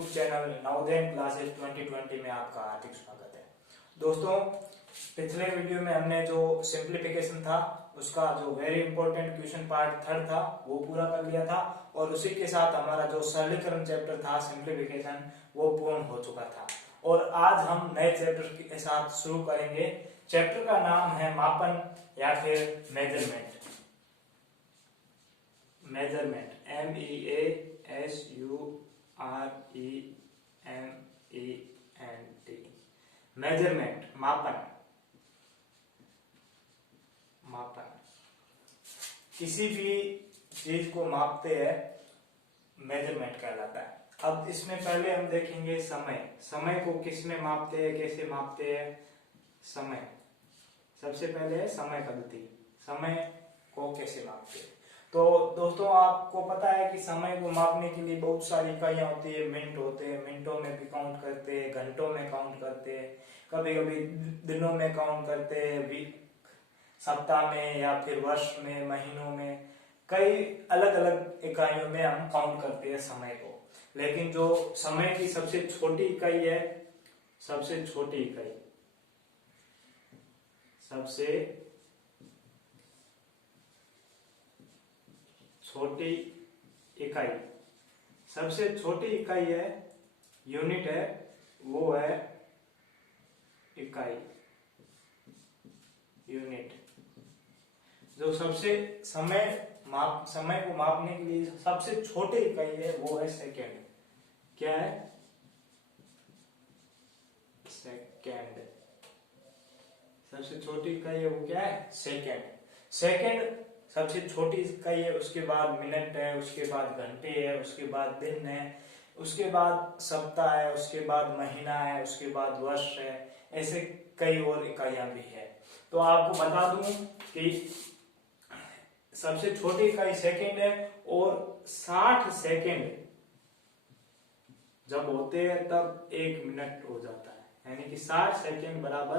YouTube channel Navodaya classes 2020 में आपका हार्दिक स्वागत है। दोस्तों, पिछले वीडियो में हमने जो सिंप्लीफिकेशन था उसका जो very important question part third था वो पूरा कर लिया था और उसी के साथ हमारा जो सरलीकरण चैप्टर था सिंप्लीफिकेशन वो पूर्ण हो चुका था। और आज हम नए चैप्टर के साथ शुरू करेंगे। चैप्टर का नाम है मापन या फिर मेजरमेंट। Measurement MEASUREMENT। मेजरमेंट मापन। मापन किसी भी चीज को मापते हैं मेजरमेंट कहलाता है। अब इसमें पहले हम देखेंगे समय। समय को किस में मापते हैं, कैसे मापते हैं। समय सबसे पहले है समय पद्धति। समय को कैसे मापते हैं तो दोस्तों आपको पता है कि समय को मापने के लिए बहुत सारी इकाइयां होती है। मिनट होते हैं, मिनटों में भी काउंट करते हैं, घंटों में काउंट करते हैं, कभी कभी दिनों में काउंट करते हैं, वीक, सप्ताह में या फिर वर्ष में, महीनों में, कई अलग अलग इकाइयों में हम काउंट करते हैं समय को। लेकिन जो समय की सबसे छोटी इकाई है, सबसे छोटी इकाई, सबसे छोटी इकाई, सबसे छोटी इकाई है, यूनिट है, वो है इकाई, यूनिट। जो सबसे समय को मापने के लिए सबसे छोटी इकाई है वो है सेकेंड। क्या है? सेकेंड। सबसे छोटी इकाई है वो क्या है? सेकेंड। सेकेंड सबसे छोटी इकाई है, उसके बाद मिनट है, उसके बाद घंटे है, उसके बाद दिन है, उसके बाद सप्ताह है, उसके बाद महीना है, उसके बाद वर्ष है। ऐसे कई और इकाइयां भी है। तो आपको बता दूं कि सबसे छोटी इकाई सेकेंड है और 60 सेकेंड जब होते हैं तब 1 मिनट हो जाता है। यानी कि 60 सेकेंड बराबर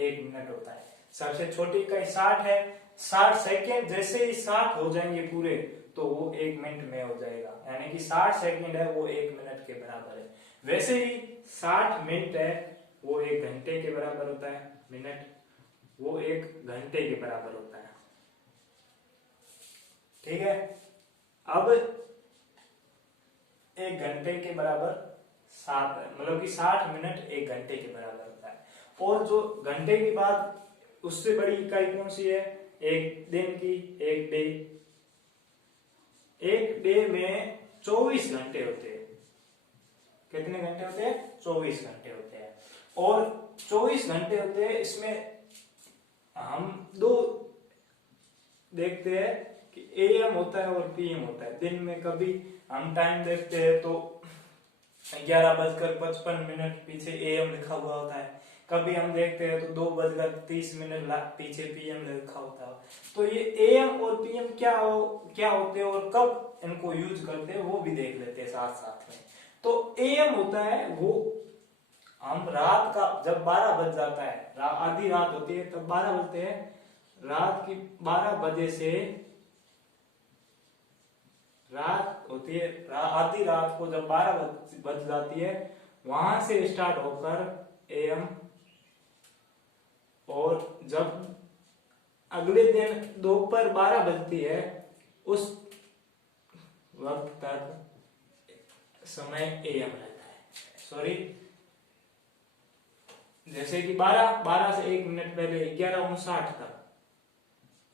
1 मिनट होता है। सबसे छोटी इकाई 60 है। 60 सेकेंड जैसे ही 60 हो जाएंगे पूरे तो वो 1 मिनट में हो जाएगा। यानी कि 60 सेकेंड है वो 1 मिनट के बराबर है। वैसे ही 60 मिनट है वो 1 घंटे के बराबर होता है। मिनट वो 1 घंटे के बराबर होता है। ठीक है। अब 1 घंटे के बराबर 60, मतलब कि 60 मिनट 1 घंटे के बराबर होता है। और जो घंटे के बाद उससे बड़ी इकाई कौन सी है? एक दिन की, एक डे। एक डे में 24 घंटे होते हैं। कितने घंटे होते हैं? 24 घंटे होते हैं। और 24 घंटे होते हैं, इसमें हम दो देखते हैं कि AM होता है और PM होता है। दिन में कभी हम टाइम देखते हैं तो 11:55 पीछे AM लिखा हुआ होता है। कभी हम देखते हैं तो 2:30 पीछे PM लिखा होता है। तो ये AM और PM क्या होते हैं और कब इनको यूज करते हैं वो भी देख लेते हैं साथ साथ में। तो AM होता है वो हम रात का जब 12 बज जाता है, आधी रात होती है तब 12 बजते हैं। रात की 12 बजे से रात होती है, आधी रात को जब 12 बज जाती है वहां से स्टार्ट होकर AM, और जब अगले दिन दोपहर 12 बजती है उस वक्त तक समय AM रहता है। सॉरी, जैसे कि 12 से 1 मिनट पहले 11:59 तक,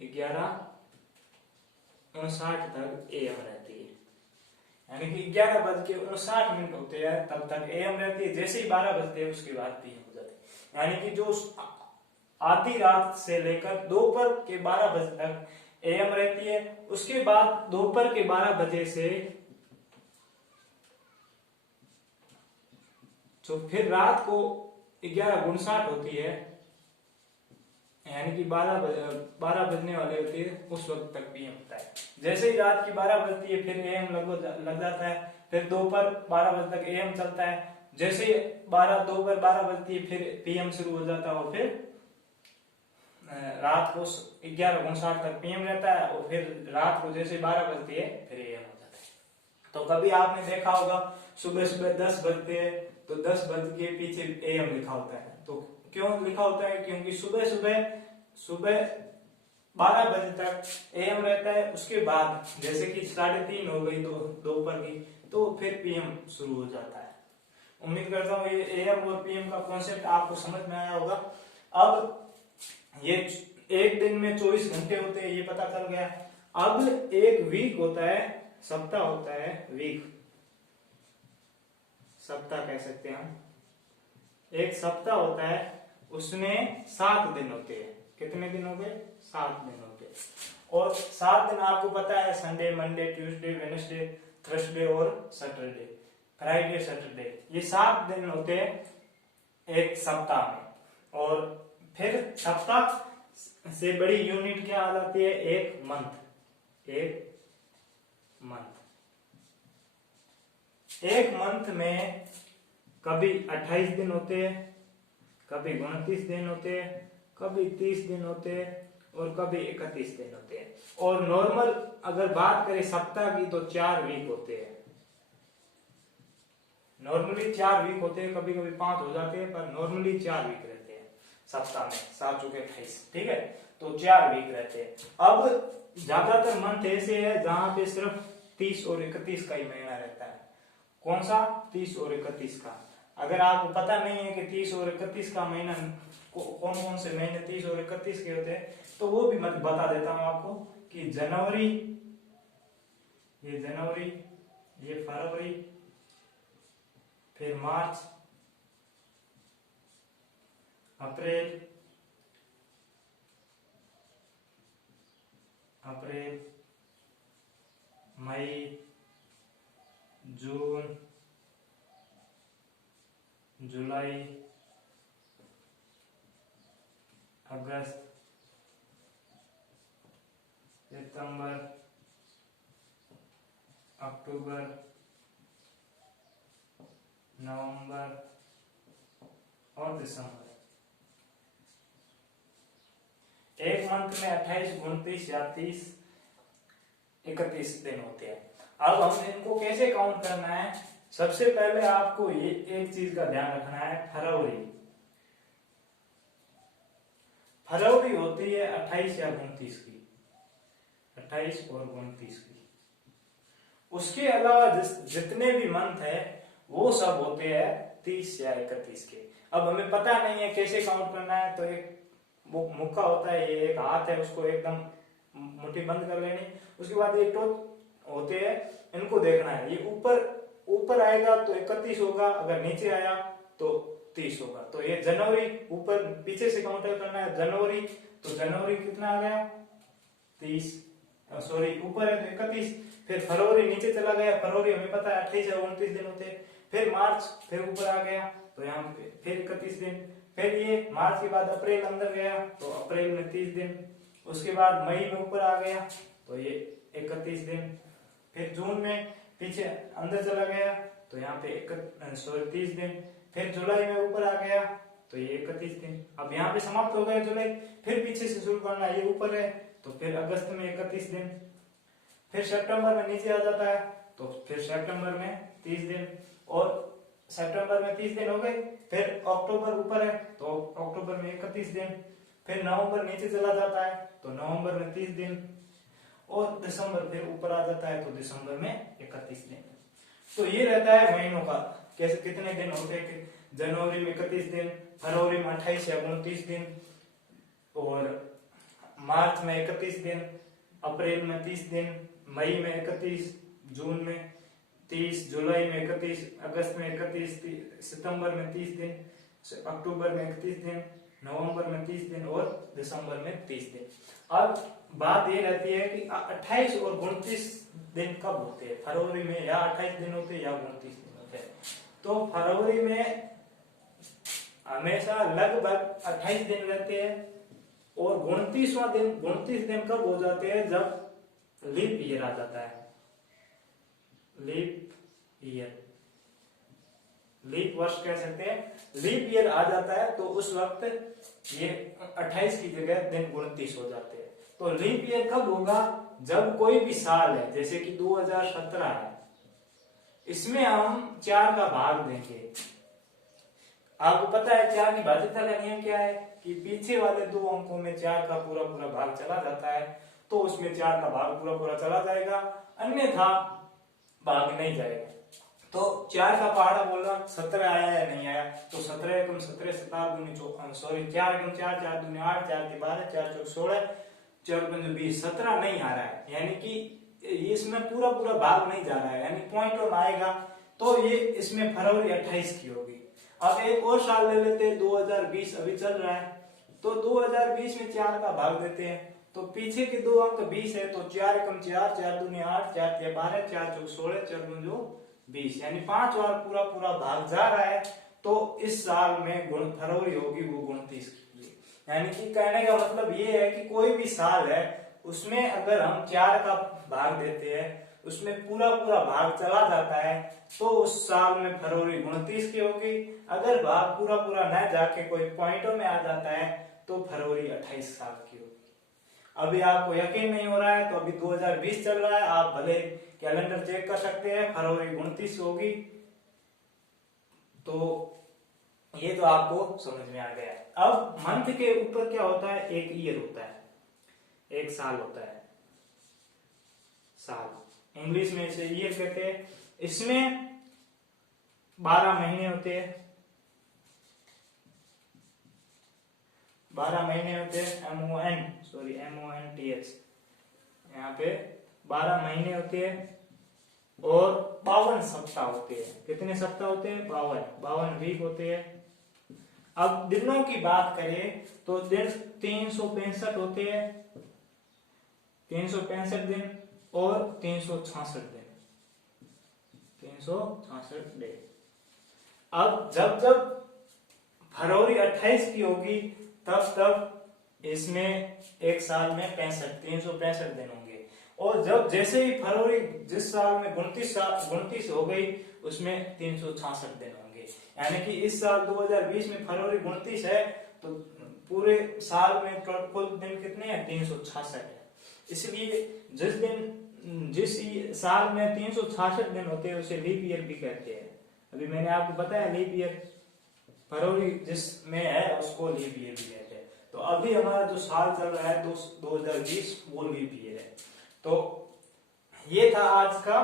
11:59 तक AM रहती है। यानी कि 11:59 होते हैं तब तक AM रहती है। जैसे ही 12 बजते हैं उसके बाद PM हो जाती है। यानी कि जो आधी रात से लेकर दोपहर के 12 बजे तक AM रहती है। उसके बाद दोपहर के 12 बजे से जो फिर रात को 11:59 होती है, यानी कि 12 बजने वाले होते हैं, उस वक्त तक PM होता है। जैसे ही रात की 12 बजती है फिर AM लग जाता है। फिर दोपहर 12 बजे तक AM चलता है। जैसे ही दोपहर 12 बजती है फिर PM शुरू हो जाता है और फिर रात को 11:59 तक PM रहता है। और फिर रात को जैसे 12 बजती है फिर AM हो जाता है। तो कभी आपने देखा होगा सुबह सुबह 10 बजते हैं तो 10 बज के पीछे AM लिखा होता है। तो क्यों लिखा होता है? क्योंकि सुबह सुबह 12 बजे तक AM रहता है, उसके बाद जैसे कि 3:30 हो गई दोपहर की, तो फिर PM शुरू हो जाता है। उम्मीद करता हूँ ये AM और PM का कॉन्सेप्ट आपको समझ में आया होगा। अब ये एक दिन में 24 घंटे होते हैं, ये पता चल गया। अब एक वीक होता है, सप्ताह होता है, वीक सप्ताह कह सकते हैं हम। एक सप्ताह होता है, उसमें 7 दिन होते हैं। कितने दिन हो गए? 7 दिन होते हैं। और 7 दिन आपको पता है, Sunday, Monday, Tuesday, Wednesday, Thursday और सैटरडे, फ्राइडे, सैटरडे, ये 7 दिन होते हैं एक सप्ताह में। और फिर सप्ताह से बड़ी यूनिट क्या आ जाती है? एक मंथ। एक मंथ में कभी 28 दिन होते हैं, कभी 29 दिन होते हैं, कभी 30 दिन होते हैं और कभी 31 दिन होते हैं। और नॉर्मल अगर बात करें सप्ताह की तो 4 वीक होते हैं। नॉर्मली 4 वीक होते हैं, कभी कभी 5 हो जाते हैं, पर नॉर्मली 4 वीक रहते हैं सप्ताह में। 7 चुके 28, ठीक है, तो 4 वीक रहते हैं। अब ज्यादातर मंथ ऐसे है जहां पे सिर्फ 30 और 31 का ही महीना रहता है। कौन सा? 30 और 31 का। अगर आपको पता नहीं है कि 30 और 31 का महीना कौन कौन से महीने 30 और 31 के होते हैं, तो वो भी मैं बता देता हूं आपको कि जनवरी, ये फरवरी, फिर मार्च, अप्रैल, मई, जून, जुलाई, अगस्त, सितंबर, अक्टूबर, नवंबर और दिसंबर। एक मंथ में 28, 29 या 30, 31 दिन होते हैं। अब हम इनको कैसे काउंट करना है? सबसे पहले आपको ये एक चीज का ध्यान रखना है, फरवरी होती है 28 या 29 की, 28 और 29 की। उसके अलावा जितने भी मंथ है वो सब होते हैं 30 या 31 के। अब हमें पता नहीं है कैसे काउंट करना है, तो एक मुक्का होता है, ये एक हाथ है, उसको एकदम मुट्ठी बंद कर लेनी। उसके बाद ये टोच होते हैं, इनको देखना है। ये ऊपर आएगा तो 31 होगा, अगर नीचे आया तो 30 होगा। तो ये जनवरी ऊपर पीछे से काउंट करना है। जनवरी, तो जनवरी कितना आ गया? 30, सॉरी ऊपर है तो 31। फिर फरवरी नीचे चला गया, फरवरी हमें पता है 28 या 29 दिन होते हैं। फिर मार्च, फिर ऊपर आ गया तो यहाँ पे फिर 31 दिन। फिर ये मार्च के बाद अप्रैल अंदर गया तो अप्रैल में 30 दिन। उसके बाद मई में ऊपर आ गया तो ये 31 दिन। फिर जून में पीछे अंदर चला गया तो यहाँ पे 30 दिन। फिर जुलाई में ऊपर आ गया तो ये 31 दिन। अब यहाँ पे समाप्त हो गया जुलाई, फिर पीछे से शुरू करना, ये ऊपर है तो फिर अगस्त में 31 दिन। फिर सितंबर में नीचे आ जाता है तो फिर सितंबर में 30 दिन, और सितंबर में 30 दिन हो गए। फिर अक्टूबर ऊपर है तो अक्टूबर में 31 दिन। फिर नवंबर नीचे चला जाता है तो नवंबर में 30 दिन, और दिसंबर फिर ऊपर आ जाता है तो दिसंबर में 31 दिन। तो ये रहता है महीनों का, कैसे कितने दिन होते हैं। जनवरी में 31 दिन, फरवरी में 28 या 29 दिन, और मार्च में 31 दिन, अप्रैल में 30 दिन, मई में 31, जून में 30, जुलाई में 31, अगस्त में 31, सितंबर में 30 दिन, अक्टूबर में 31 दिन, नवंबर में 30 दिन और दिसंबर में 30 दिन। अब बात ये रहती है कि 28 और 29 दिन कब होते हैं फरवरी में? या 28 दिन होते हैं या 29 दिन होते हैं। तो फरवरी में हमेशा लगभग 28 दिन रहते हैं, और 29 दिन कब हो जाते हैं? जब लीप ईयर आ जाता है। लीप वर्ष कह सकते हैं। लीप ईयर आ जाता है तो उस वक्त ये 28 की जगह दिन 29 हो जाते हैं। तो लीप ईयर कब होगा? जब कोई भी साल है, जैसे कि 2017 है, इसमें हम 4 का भाग देंगे। आपको पता है 4 की भाज्यता का नियम क्या है कि पीछे वाले 2 अंकों में 4 का पूरा पूरा भाग चला जाता है, तो उसमें 4 का भाग पूरा पूरा चला जाएगा, अन्यथा भाग नहीं जाएगा। तो 4 का पहाड़ा बोला 17 आया या नहीं आया, तो 17 एकम 17 7 दूनी 4 एकम 4 4 दूनी 8 4 के 12 4 चौक 16 4 पंजे 20 17 नहीं आ रहा है, यानी कि इसमें पूरा पूरा भाग नहीं जा रहा है, यानी पॉइंट ऑन आएगा तो ये इसमें फरवरी 28 की होगी। अब एक और साल ले लेते हैं, 2020 अभी चल रहा है, तो 2020 में 4 का भाग देते हैं, तो पीछे के 2 अंक 20 है, तो 4 एकम 4 4 दूनी 8 4 के 12 4 चौक 16 4 पंजो 20, यानी 5 बार पूरा पूरा भाग जा रहा है, तो इस साल में फरवरी होगी वो 29 की। यानी कि कहने का मतलब ये है कि कोई भी साल है उसमें अगर हम 4 का भाग देते हैं, उसमें पूरा पूरा भाग चला जाता है, तो उस साल में फरवरी 29 की होगी। अगर भाग पूरा पूरा न जाके कोई पॉइंटों में आ जाता है तो फरवरी 28 साल की होगी। अभी आपको यकीन नहीं हो रहा है तो अभी 2020 चल रहा है, आप भले कैलेंडर चेक कर सकते हैं, फरवरी 29 होगी। तो ये तो आपको समझ में आ गया। अब मंथ के ऊपर क्या होता है, एक ईयर होता है, एक साल होता है, साल इंग्लिश में इसे ईयर कहते हैं। इसमें 12 महीने होते हैं, 12 महीने होते हैं, MONTH, यहाँ पे 12 महीने होते हैं और 52 सप्ताह होते हैं। कितने सप्ताह होते हैं, 52 वीक होते हैं। अब दिनों की बात करें तो दिन 365 होते हैं, 365 दिन और 366 दिन, 366 डे। अब जब जब फरवरी 28 की होगी तब तब इसमें एक साल में 365 दिन होंगे, और जब जैसे ही फरवरी जिस साल में 29 हो गई उसमें 366 दिन होंगे। यानी कि इस साल 2020 में फरवरी 29 है, तो पूरे साल में कुल दिन कितने हैं, 366 है। इसलिए जिस साल में 366 दिन होते हैं उसे लीप ईयर भी कहते हैं। अभी मैंने आपको बताया लीप ईयर, फरवरी जिसमें है उसको लीप ईयर भी कहते हैं। तो अभी हमारा जो साल चल रहा है 2020 वो लीप ईयर है। तो ये था आज का,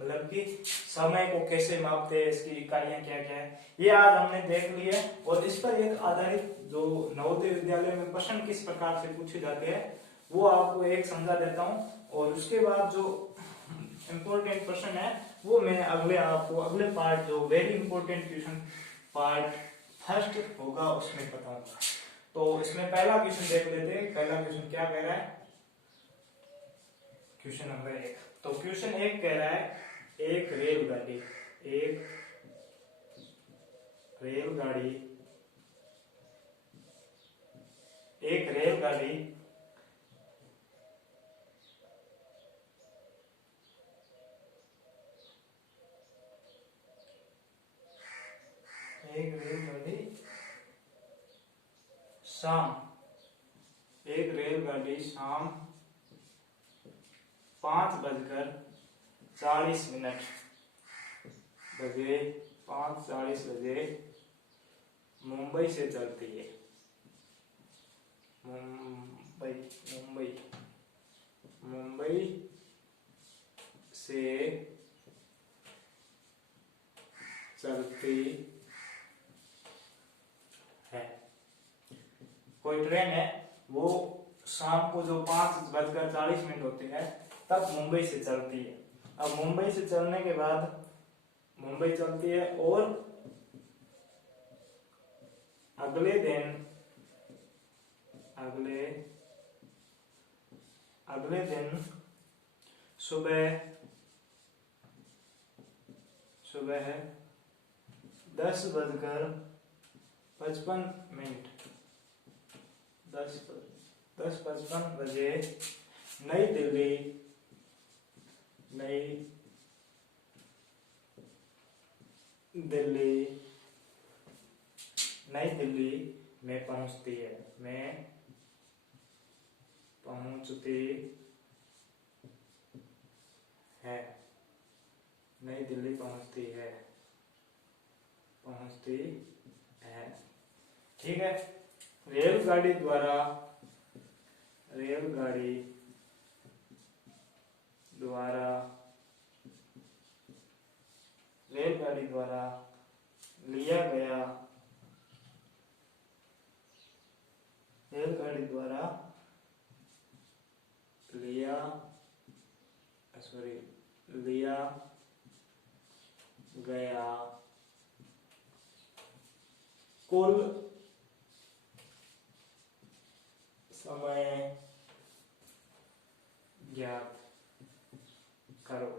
मतलब कि समय को कैसे मापते हैं, इसकी इकाइयां क्या क्या है, ये आज हमने देख लिया। और इस पर एक आधारित जो नवोदय विद्यालय में प्रश्न किस प्रकार से पूछे जाते हैं वो आपको एक समझा देता हूँ, और उसके बाद जो इम्पोर्टेंट प्रश्न है वो मैं अगले पार्ट जो very important question part first होगा उसमें बताऊंगा। तो इसमें पहला क्वेश्चन देख लेते हैं। पहला क्वेश्चन क्या कह रहा है, क्वेश्चन नंबर 1। तो क्वेश्चन 1 कह रहा है एक रेलगाड़ी एक रेलगाड़ी शाम 5:40 बजे 5:40 बजे मुंबई से चलती है। मुंबई से चलती है। कोई ट्रेन है वो शाम को जो 5:40 होते हैं तब मुंबई से चलती है। अब मुंबई से चलने के बाद मुंबई चलती है और अगले दिन सुबह 10:55 10:55 बजे नई दिल्ली में पहुंचती है। नई दिल्ली पहुंचती है। ठीक है। रेलगाड़ी द्वारा लिया गया कुल समय ज्ञात करो।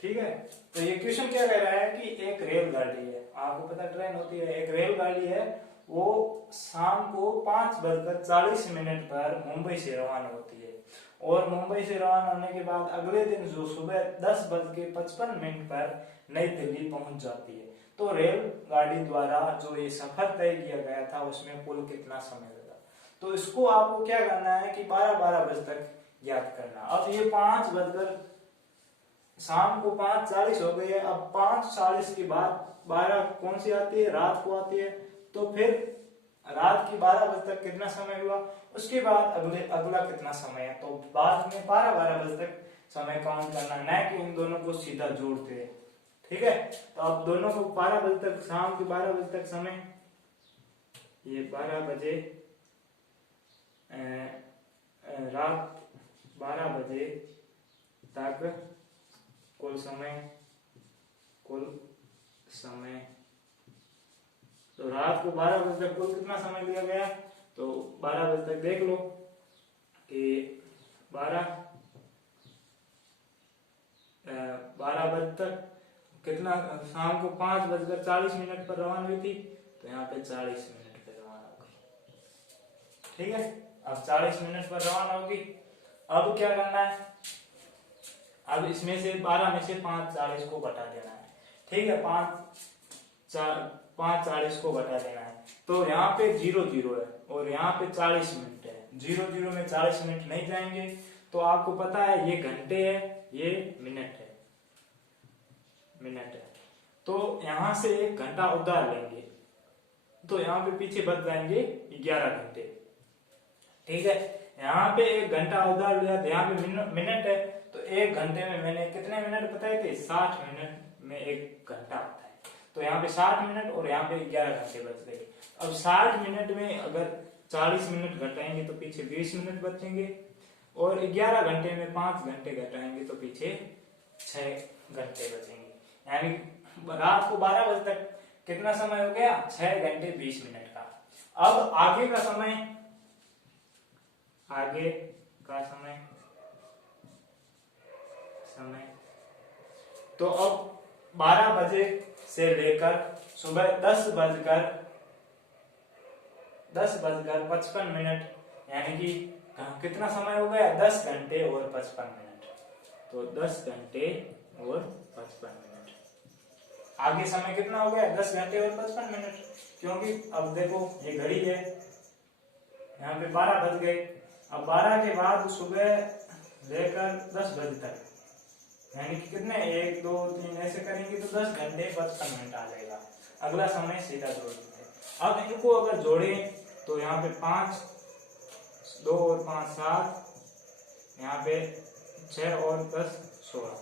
ठीक है। तो ये क्वेश्चन क्या कह रहा है कि एक रेलगाड़ी है, आपको पता ट्रेन होती है, एक रेलगाड़ी है, वो शाम को 5:40 पर मुंबई से रवाना होती है और मुंबई से रवाना होने के बाद अगले दिन जो सुबह 10:55 पर नई दिल्ली पहुंच जाती है। तो रेलगाड़ी द्वारा जो ये सफर तय किया गया था उसमें कुल कितना समय लगा, तो इसको आपको क्या करना है कि 12 बजे तक याद करना। अब ये शाम को 5:40 हो गई है, अब 5:40 के बाद 12 कौन सी आती है, रात को आती है, तो फिर रात की 12 बजे तक कितना समय हुआ, उसके बाद अगला कितना समय है, तो बाद में 12 बजे तक समय काउंट करना, न कि इन दोनों को सीधा जोड़ते हैं। ठीक है। तो अब दोनों को 12 बजे तक, शाम के 12 बजे तक समय, ये 12 बजे रात 12 बजे तक कुल समय, तो रात को 12 बजे तक कुल कितना समय लिया गया, तो 12 बजे तक देख लो कि 12 बजे तक कितना, शाम को 5:40 पर रवाना हुई थी, तो यहाँ पे 40 मिनट पे रवाना होगी। ठीक है। अब 40 मिनट पर रवाना होगी। अब क्या करना है, अब इसमें से 12 में से 5:40 को घटा देना है। ठीक है। 5:40 को घटा देना है, तो यहाँ पे 0 है और यहाँ पे 40 मिनट है, 0 में 40 मिनट नहीं जाएंगे, तो आपको पता है ये घंटे है, ये मिनट है, तो यहां से 1 घंटा उधार लेंगे, तो यहाँ पे पीछे बच जाएंगे 11 घंटे। ठीक है। यहाँ पे 1 घंटा उधार लिया, यहाँ पे मिनट है, तो 1 घंटे में मैंने कितने मिनट बताए थे, 60 मिनट में 1 घंटा होता है, तो यहाँ पे 60 मिनट और यहाँ पे 11 घंटे बच गए। अब 60 मिनट में अगर 40 मिनट घटाएंगे तो पीछे 20 मिनट बचेंगे, और 11 घंटे में 5 घंटे घटाएंगे तो पीछे 6 घंटे बचेंगे। यानी रात को 12 बजे तक कितना समय हो गया, 6 घंटे 20 मिनट का। अब आगे का समय तो अब 12 बजे से लेकर सुबह 10:55, यानी कि कितना समय हो गया, 10 घंटे और 55 मिनट, तो 10 घंटे और 55 मिनट। आगे समय कितना हो गया, 10 घंटे और 55 मिनट, क्योंकि अब देखो ये घड़ी है, यहाँ पे 12 बज गए। अब 12 के बाद सुबह लेकर 10 बजे तक, यानी कि कितने, 1 2 3 ऐसे करेंगे तो 10 घंटे 55 मिनट आ जाएगा। अगला समय सीधा जोड़ देते हैं। अब इनको अगर जोड़े तो यहाँ पे 5 2 और 5 7, यहाँ पे 6 और 10 16।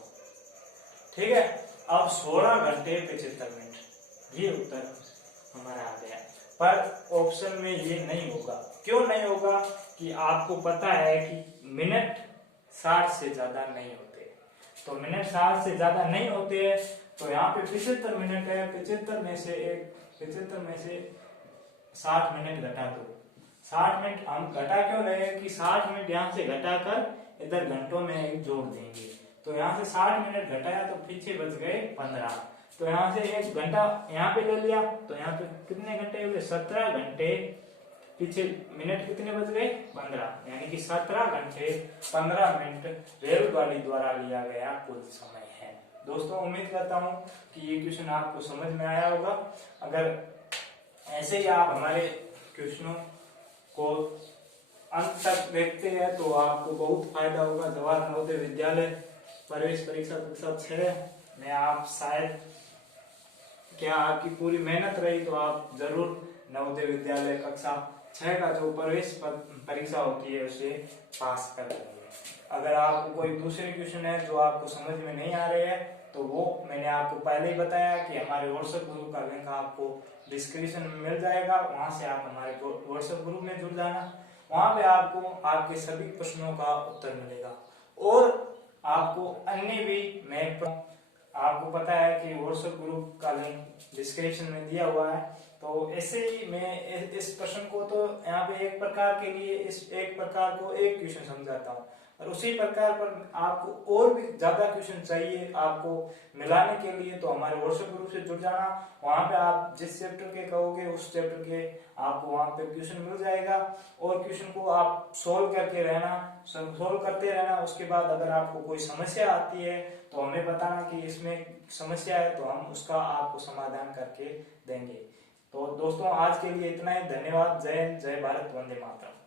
ठीक है। अब 16 घंटे 75 मिनट, ये उत्तर हमारा आ गया। पर ऑप्शन में ये नहीं होगा, क्यों नहीं होगा, कि आपको पता है कि मिनट 60 से ज्यादा नहीं होते, तो मिनट 60 से ज्यादा नहीं होते हैं, तो यहाँ पे 75 मिनट है, 75 में से 60 मिनट घटा दो। 60 मिनट हम घटा क्यों रहे हैं कि 60 मिनट यहाँ से घटाकर इधर घंटों में जोड़ देंगे, तो यहाँ से 60 मिनट घटाया तो पीछे बच गए 15, तो यहाँ से 1 घंटा यहाँ पे ले लिया, तो यहाँ पे कितने घंटे हुए, 17 घंटे, पीछे मिनट कितने बच गए, 15, यानी कि 17 घंटे 15 मिनट रेलगाड़ी द्वारा लिया गया कुल समय है। दोस्तों उम्मीद करता हूँ कि ये क्वेश्चन आपको समझ में आया होगा। अगर ऐसे ही आप हमारे क्वेश्चनों को अंत तक देखते हैं तो आपको बहुत फायदा होगा। जवाहर नवोदय विद्यालय प्रवेश परीक्षा कक्षा 6 में आप शायद, क्या आपकी पूरी मेहनत रही तो आप जरूर नवोदय विद्यालय कक्षा 6 का जो प्रवेश परीक्षा होती है उसे पास कर लेंगे। अगर आपको कोई दूसरे क्वेश्चन है जो आपको समझ में नहीं आ रहे हैं तो वो मैंने आपको पहले ही बताया कि हमारे व्हाट्सएप ग्रुप का लिंक आपको डिस्क्रिप्शन में मिल जाएगा, वहां से आप हमारे व्हाट्सएप ग्रुप में जुड़ जाना। वहां पे आपको आपके सभी प्रश्नों का उत्तर मिलेगा और आपको अन्य भी मैं आपको पता है कि व्हाट्सएप ग्रुप का लिंक डिस्क्रिप्शन में दिया हुआ है। तो ऐसे ही मैं इस प्रश्न को तो यहाँ पे एक प्रकार के लिए इस एक प्रकार को एक क्वेश्चन समझाता हूँ और उसी प्रकार पर आपको और भी ज्यादा क्वेश्चन चाहिए आपको मिलाने के लिए तो हमारे व्हाट्सएप ग्रुप से जुड़ जाना। वहां पे आप जिस चैप्टर के कहोगे उस चैप्टर के आपको वहां पे क्वेश्चन मिल जाएगा और क्वेश्चन को आप सोल्व करते रहना। उसके बाद अगर आपको कोई समस्या आती है तो हमें बताना कि इसमें समस्या है तो हम उसका आपको समाधान करके देंगे। तो दोस्तों आज के लिए इतना ही। धन्यवाद। जय हिंद, जय भारत, वंदे मातरम।